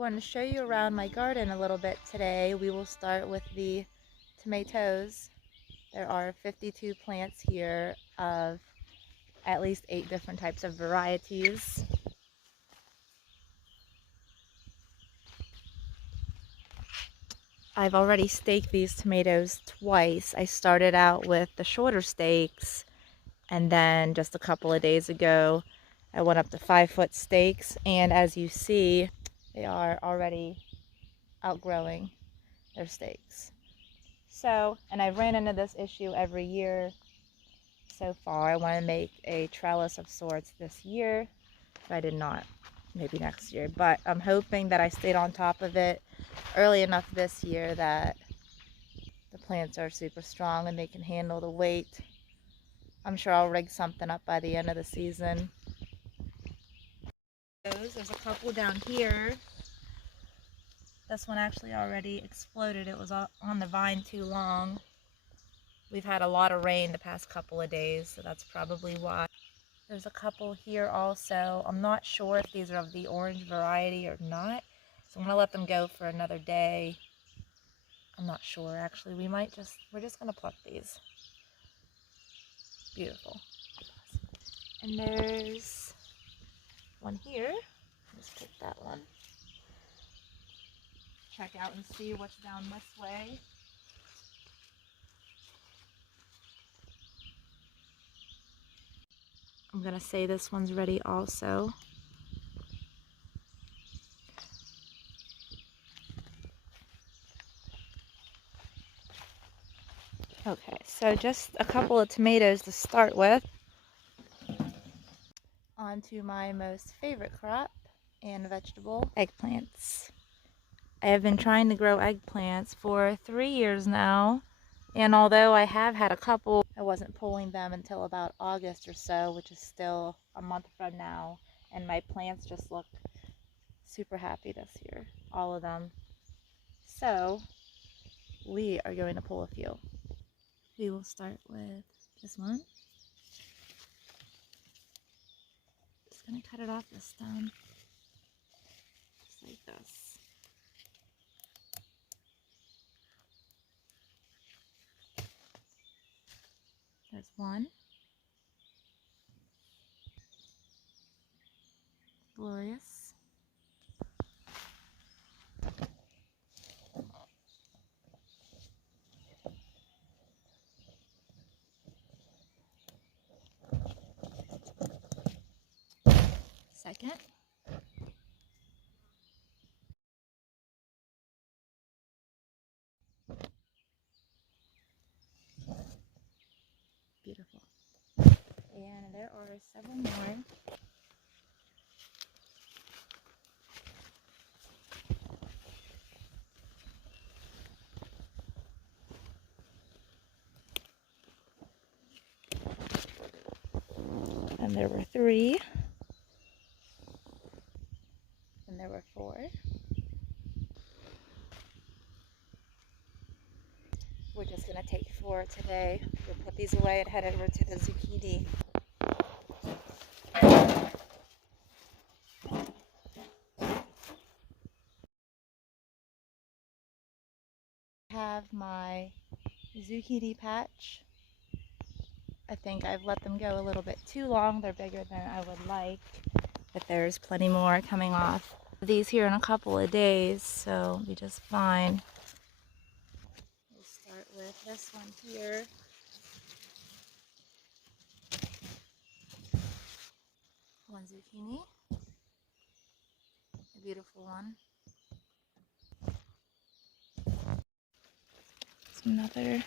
want to show you around my garden a little bit today. We will start with the tomatoes. There are 52 plants here of at least 8 different types of varieties. I've already staked these tomatoes twice. I started out with the shorter stakes, and then just a couple of days ago I went up to 5-foot stakes, and as you see, they are already outgrowing their stakes. So, and I've ran into this issue every year so far. I want to make a trellis of sorts this year. If I did not, maybe next year. But I'm hoping that I stayed on top of it early enough this year that the plants are super strong and they can handle the weight. I'm sure I'll rig something up by the end of the season. There's a couple down here. This one actually already exploded. It was on the vine too long. We've had a lot of rain the past couple of days, so that's probably why. There's a couple here also. I'm not sure if these are of the orange variety or not, so I'm going to let them go for another day. I'm not sure actually. We're just going to pluck these. Beautiful. And there's one here. Let's take that one. Check out and see what's down this way. I'm gonna say this one's ready also. Okay, so just a couple of tomatoes to start with. On to my most favorite crop and vegetable, eggplants. I have been trying to grow eggplants for 3 years now, and although I have had a couple, I wasn't pulling them until about August or so, which is still a month from now, and my plants just look super happy this year, all of them. So we are going to pull a few. We will start with this one. Just gonna cut it off the stem, just like this. There's one. Glorious. Second. Beautiful. And there are several more. And there were 3. And there were 4. We're just gonna take 4 today. We'll put these away and head over to the zucchini. I have my zucchini patch. I think I've let them go a little bit too long. They're bigger than I would like, but there's plenty more coming off. These here in a couple of days, so it'll be just fine. We'll start with this one here. One zucchini, a beautiful one. It's another.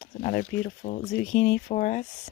It's another beautiful zucchini for us.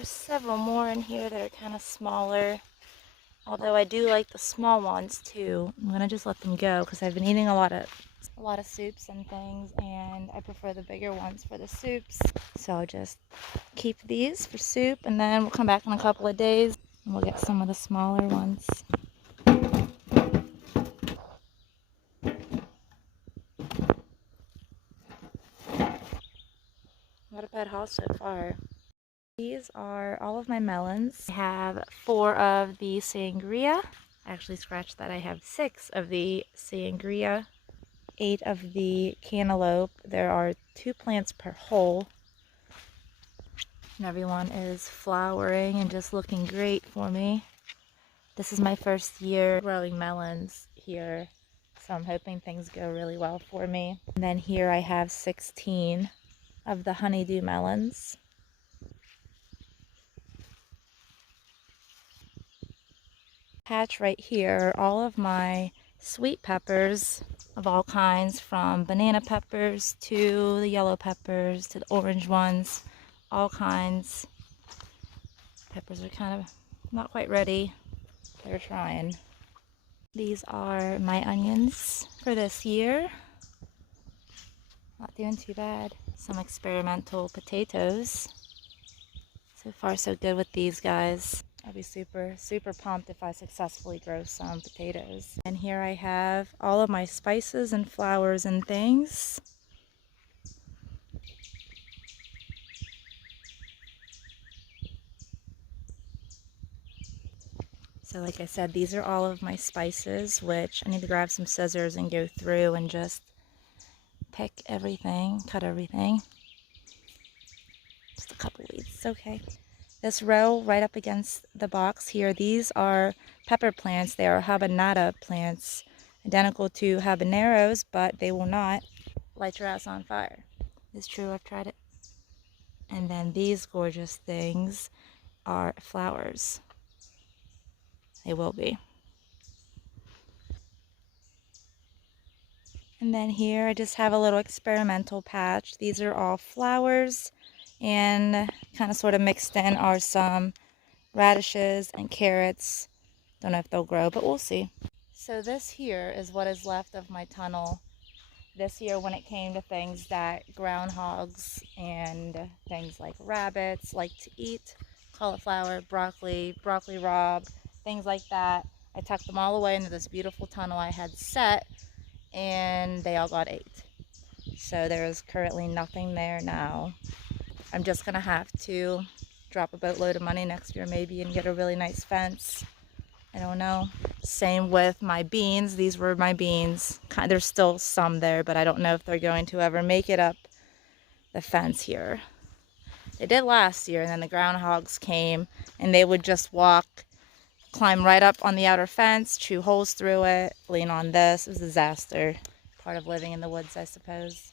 There's several more in here that are kind of smaller. Although I do like the small ones too. I'm gonna just let them go because I've been eating a lot of soups and things, and I prefer the bigger ones for the soups. So I'll just keep these for soup, and then we'll come back in a couple of days and we'll get some of the smaller ones. Not a bad haul so far. These are all of my melons. I have 4 of the sangria. I actually scratched that. I have 6 of the sangria, 8 of the cantaloupe. There are 2 plants per hole. And everyone is flowering and just looking great for me. This is my first year growing melons here, so I'm hoping things go really well for me. And then here I have 16 of the honeydew melons. Patch right here are all of my sweet peppers of all kinds, from banana peppers to the yellow peppers to the orange ones, all kinds. Peppers are kind of not quite ready. They're trying. These are my onions for this year. Not doing too bad. Some experimental potatoes. So far so good with these guys. I'll be super pumped if I successfully grow some potatoes. And here I have all of my spices and flowers and things. So like I said, these are all of my spices, which I need to grab some scissors and go through and just pick everything, cut everything. Just a couple weeds, it's okay. This row right up against the box here, these are pepper plants. They are habanada plants, identical to habaneros, but they will not light your ass on fire. It's true, I've tried it. And then these gorgeous things are flowers. They will be. And then here I just have a little experimental patch. These are all flowers, and kind of sort of mixed in are some radishes and carrots. Don't know if they'll grow, but we'll see. So this here is what is left of my tunnel this year when it came to things that groundhogs and things like rabbits like to eat. Cauliflower, broccoli, broccoli rabe, things like that. I tucked them all away into this beautiful tunnel I had set, and they all got ate. So there is currently nothing there now. I'm just gonna have to drop a boatload of money next year maybe and get a really nice fence. I don't know. Same with my beans. These were my beans. There's still some there, but I don't know if they're going to ever make it up the fence here. They did last year, and then the groundhogs came and they would just climb right up on the outer fence, chew holes through it, lean on this. It was a disaster. Part of living in the woods, I suppose.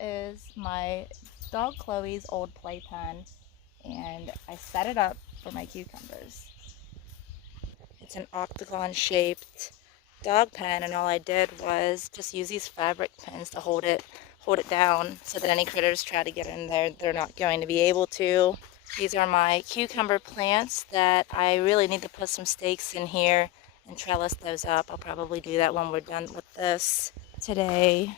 Is my dog Chloe's old playpen, and I set it up for my cucumbers. It's an octagon shaped dog pen, and all I did was just use these fabric pins to hold it down so that any critters try to get in there, they're not going to be able to. These are my cucumber plants that I really need to put some stakes in here and trellis those up. I'll probably do that when we're done with this today.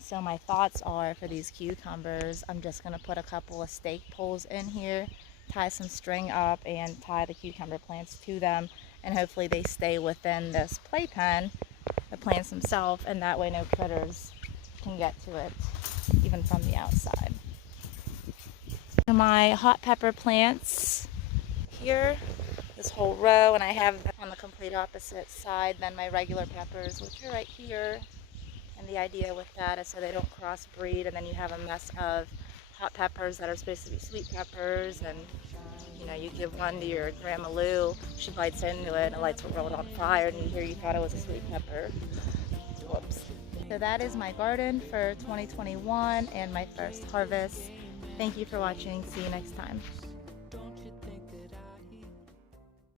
So my thoughts are for these cucumbers, I'm just going to put a couple of stake poles in here, tie some string up, and tie the cucumber plants to them, and hopefully they stay within this playpen, the plants themselves, and that way no critters can get to it, even from the outside. My hot pepper plants here, this whole row, and I have them on the complete opposite side than my regular peppers, which are right here. And the idea with that is so they don't crossbreed, and then you have a mess of hot peppers that are supposed to be sweet peppers, and you know, you give one to your Grandma Lou, she bites into it and the lights will roll it on fire, and you thought it was a sweet pepper. Whoops. So that is my garden for 2021 and my first harvest. Thank you for watching. See you next time.